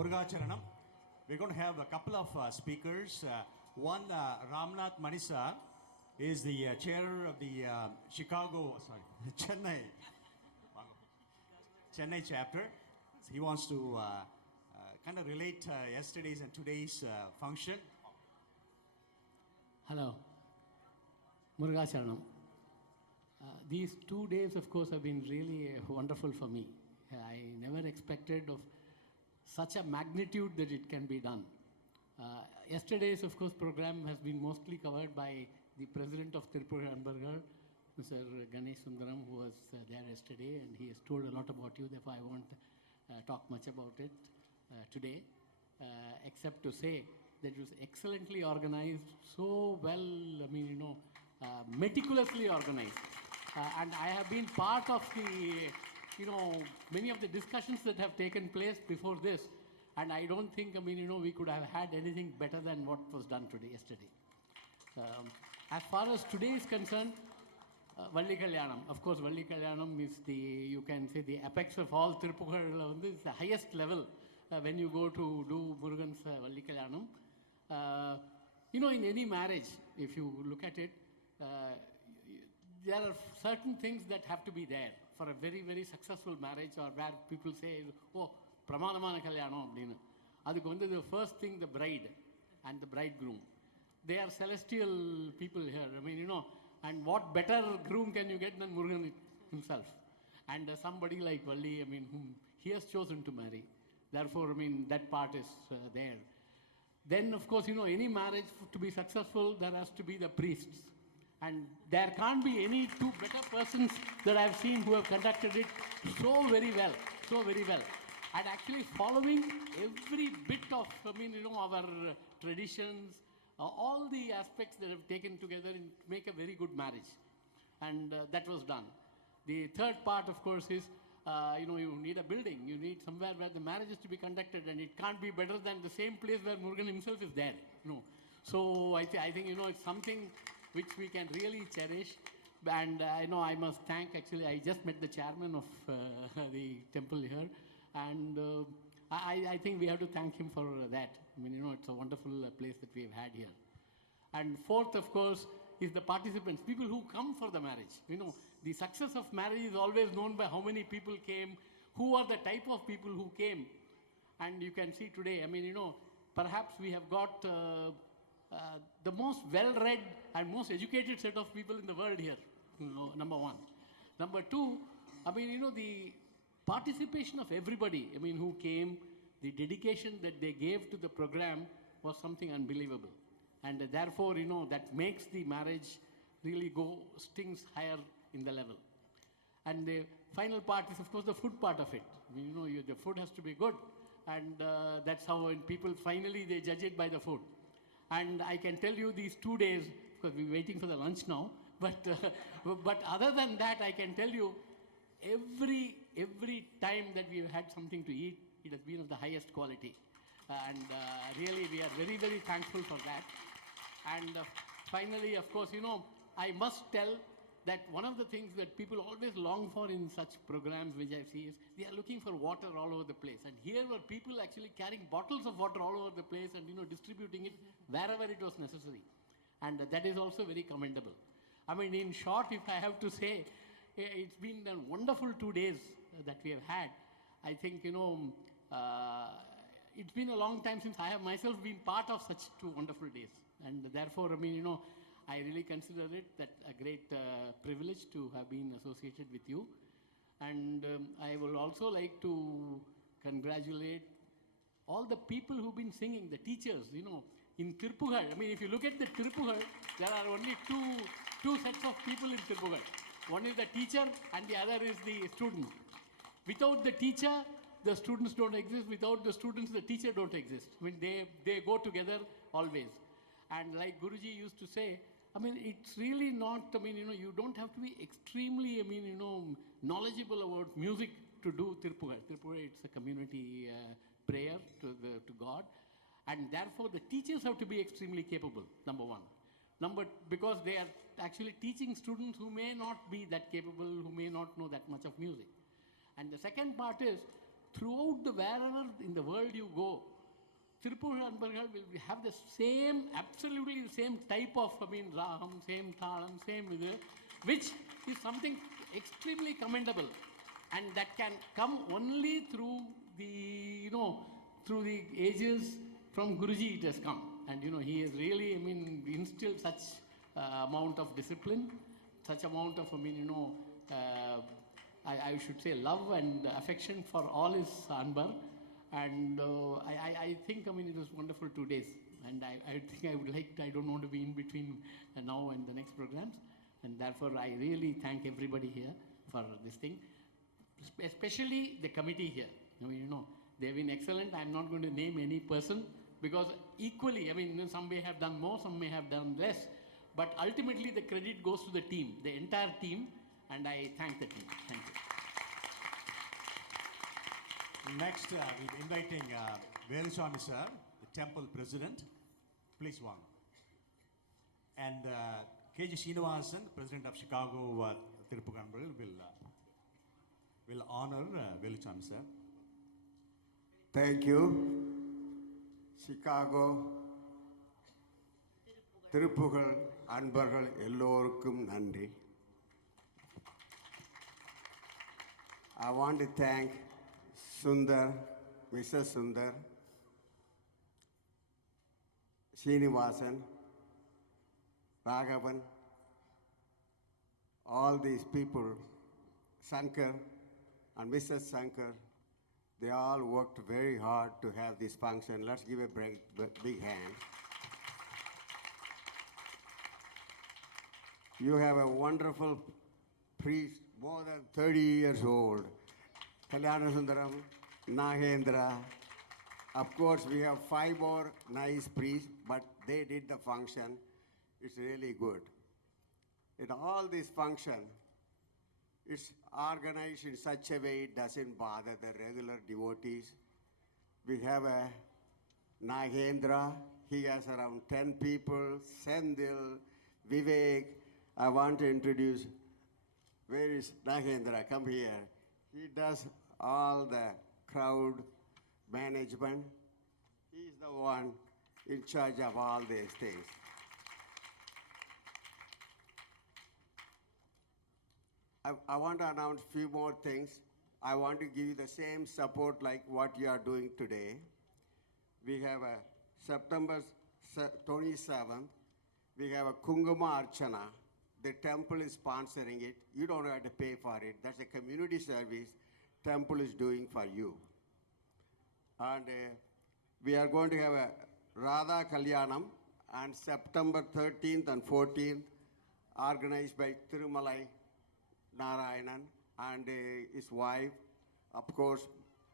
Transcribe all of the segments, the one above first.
Murugacharanam. We're going to have a couple of speakers. One, Ramnath Manisa, is the chair of the Chennai chapter. He wants to kind of relate yesterday's and today's function. Hello, Murugacharanam. These 2 days, of course, have been really wonderful for me. I never expected of such a magnitude that it can be done. Yesterday's, of course, program has been mostly covered by the president of Thiruppugazh Anbargal, Mr. Ganesh Sundaram, who was there yesterday, and he has told a lot about you. Therefore, I won't talk much about it today, except to say that it was excellently organized, so well, meticulously organized. And I have been part of the, many of the discussions that have taken place before this, and I don't think, we could have had anything better than what was done yesterday. As far as today is concerned, Valli Kalyanam. Of course, Valli Kalyanam is you can say, the apex of all Thiruppugazh. This is the highest level when you go to do Murugan's Valli Kalyanam. In any marriage, if you look at it, there are certain things that have to be there for a very, very successful marriage, or where people say, oh, Pramanamana Kalyanam. The first thing, the bride and the bridegroom. They are celestial people here. And what better groom can you get than Murugan himself? And somebody like Valli, whom he has chosen to marry. Therefore, that part is there. Then, of course, any marriage to be successful, there has to be the priests. And there can't be any two better persons that I've seen who have conducted it so very well, And actually following every bit of, our traditions, all the aspects that have taken together to make a very good marriage. And that was done. The third part, of course, is, you need a building. You need somewhere where the marriage is to be conducted, and it can't be better than the same place where Murugan himself is there. So I think, it's something which we can really cherish. And I must thank, actually, I just met the chairman of the temple here. And I think we have to thank him for that. It's a wonderful place that we have had here. And fourth, of course, is the participants, people who come for the marriage. The success of marriage is always known by how many people came, who are the type of people who came. And you can see today, perhaps we have got the most well-read and most educated set of people in the world here, number one. Number two, the participation of everybody, who came, the dedication that they gave to the program was something unbelievable. And therefore, that makes the marriage really stings higher in the level. And the final part is, of course, the food part of it. The food has to be good. And that's how when people finally, they judge it by the food. And I can tell you these 2 days, because we're waiting for the lunch now, but other than that, I can tell you, every time that we've had something to eat, it has been of the highest quality. And really, we are very, very thankful for that. And finally, of course, I must tell that one of the things that people always long for in such programs, which I see, is they are looking for water all over the place. And here were people actually carrying bottles of water all over the place and, distributing it wherever it was necessary. And that is also very commendable. In short, if I have to say, it's been a wonderful 2 days that we have had. I think, it's been a long time since I have myself been part of such 2 wonderful days. And therefore, I really consider it that a great privilege to have been associated with you. And I would also like to congratulate all the people who've been singing, the teachers, in Thirupugazh. If you look at the Thirupugazh, there are only two sets of people in Thirupugazh. One is the teacher and the other is the student. Without the teacher, the students don't exist. Without the students, the teacher don't exist. They go together always. And like Guruji used to say, it's really not, you don't have to be extremely, knowledgeable about music to do Thiruppugazh. Thiruppugazh, it's a community prayer to God. And therefore, the teachers have to be extremely capable, number one. Because they are actually teaching students who may not be that capable, who may not know that much of music. And the second part is, throughout wherever in the world you go, Thiruppugazh Anbargal will have the same, absolutely the same type of, Raham, same Thalam, same which is something extremely commendable. And that can come only through the, through the ages from Guruji it has come. And, he has really, instilled such amount of discipline, such amount of, I should say love and affection for all his Anbar. And I think, it was wonderful 2 days. And I think I would like, I don't want to be in between now and the next programs. And therefore, I really thank everybody here for this thing. Especially the committee here. They've been excellent. I'm not going to name any person because equally, some may have done more, some may have done less. But ultimately, the credit goes to the team, the entire team. And I thank the team. Thank you. Next, we'll be inviting Veluswamy sir, the temple president. Please one. And K.G. Srinivasan, president of Chicago Thiruppugazh Anbargal, will honor Veluswamy sir. Thank you. Chicago Thiruppugazh Anbargal எல்லோருக்கும் நன்றி. I want to thank Sundar, Mrs. Sundar, Srinivasan, Raghavan, all these people, Shankar and Mrs. Shankar, they all worked very hard to have this function. Let's give a big hand. You have a wonderful priest, more than 30 years old. Kalyanam, Nagendra. Of course, we have 5 more nice priests, but they did the function. It's really good. In all this function, it's organized in such a way it doesn't bother the regular devotees. We have a Nagendra. He has around 10 people. Sendil, Vivek. I want to introduce, where is Nagendra? Come here. He does all the crowd management. He's the one in charge of all these things. I want to announce a few more things. I want to give you the same support like what you are doing today. We have a September 27th, we have a Kungama Archana. The temple is sponsoring it. You don't have to pay for it. That's a community service temple is doing for you. And we are going to have a Radha Kalyanam on September 13th and 14th, organized by Thirumalai Narayanan and his wife. Of course,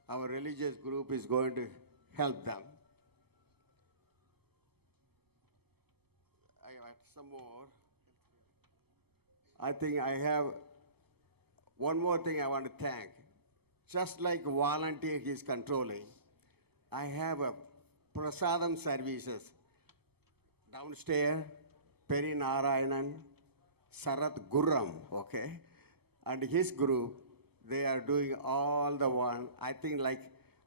our religious group is going to help them. I have some more. I think I have one more thing I want to thank. Just like volunteer he is controlling, I have a prasadam services downstairs, Peri Narayanan, Sarat Gurram, okay? And his group, they are doing all the one. I think like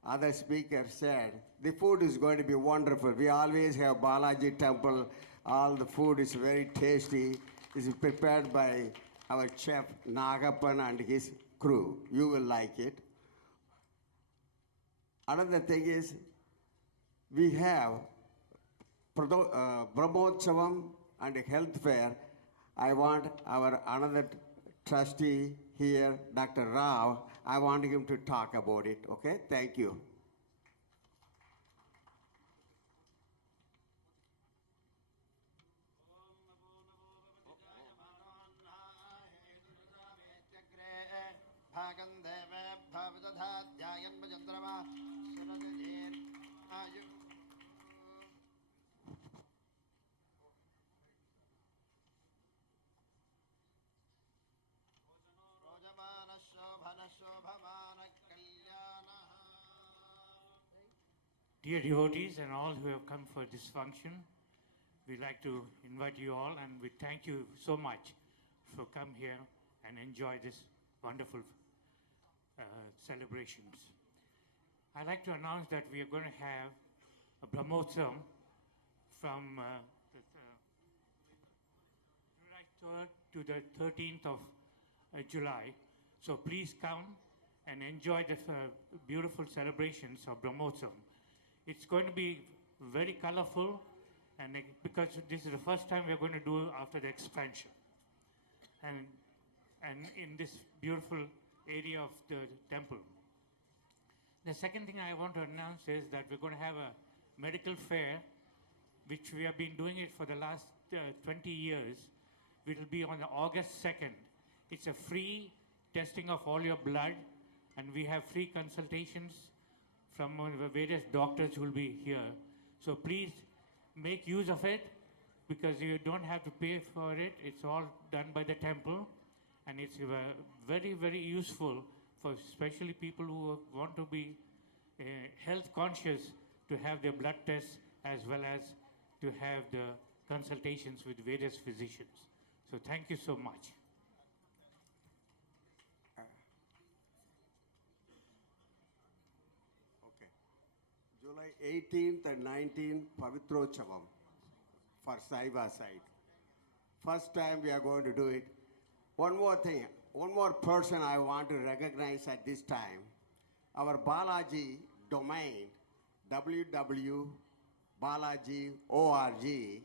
other speakers said, the food is going to be wonderful. We always have Balaji temple. All the food is very tasty. It's prepared by our chef Nagapan and his crew. You will like it. Another thing is, we have Brahmotsavam and health fair. I want our another trustee here, Dr. Rao, I want him to talk about it, okay? Thank you. Dear devotees and all who have come for this function, we'd like to invite you all and we thank you so much for come here and enjoy this wonderful celebrations. I'd like to announce that we are going to have a Brahmotsam from July 3rd to the 13th of July. So please come and enjoy the beautiful celebrations of Brahmotsam. It's going to be very colorful, and because this is the first time we're going to do after the expansion. And in this beautiful area of the temple. The second thing I want to announce is that we're going to have a medical fair, which we have been doing it for the last 20 years. It will be on August 2nd. It's a free testing of all your blood, and we have free consultations from various doctors who will be here. So please make use of it, because you don't have to pay for it. It's all done by the temple, and it's very, very useful for especially people who want to be health conscious, to have their blood tests as well as to have the consultations with various physicians. So thank you so much. Okay. July 18th and 19th, Pavitrochavam for Saiva side. First time we are going to do it. One more thing, one more person I want to recognize at this time. Our Balaji domain, www.balaji.org,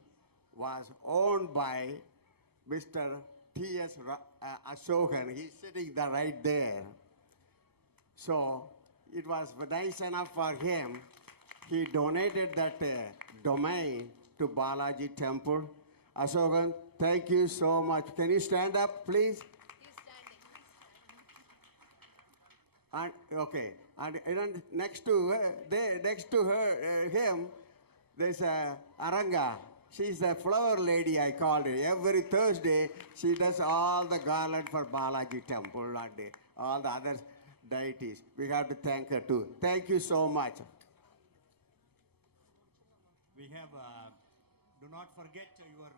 was owned by Mr. T.S. Ashokan. He's sitting there right there. So it was nice enough for him. He donated that domain to Balaji Temple. Ashokan, thank you so much. Can you stand up, please? He's standing. And, okay. And next to him, there's Aranga. She's the flower lady, I called her. Every Thursday, she does all the garland for Balaji Temple and all the other deities. We have to thank her too. Thank you so much. We have, do not forget your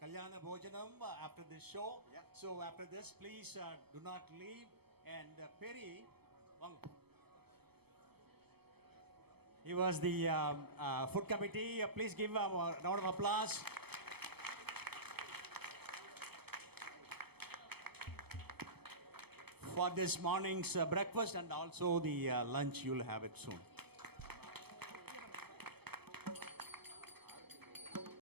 Kalyana Bhojanam after this show. Yeah. So after this, please do not leave. And Perry, he was the food committee. Please give him a round of applause. For this morning's breakfast and also the lunch, you'll have it soon.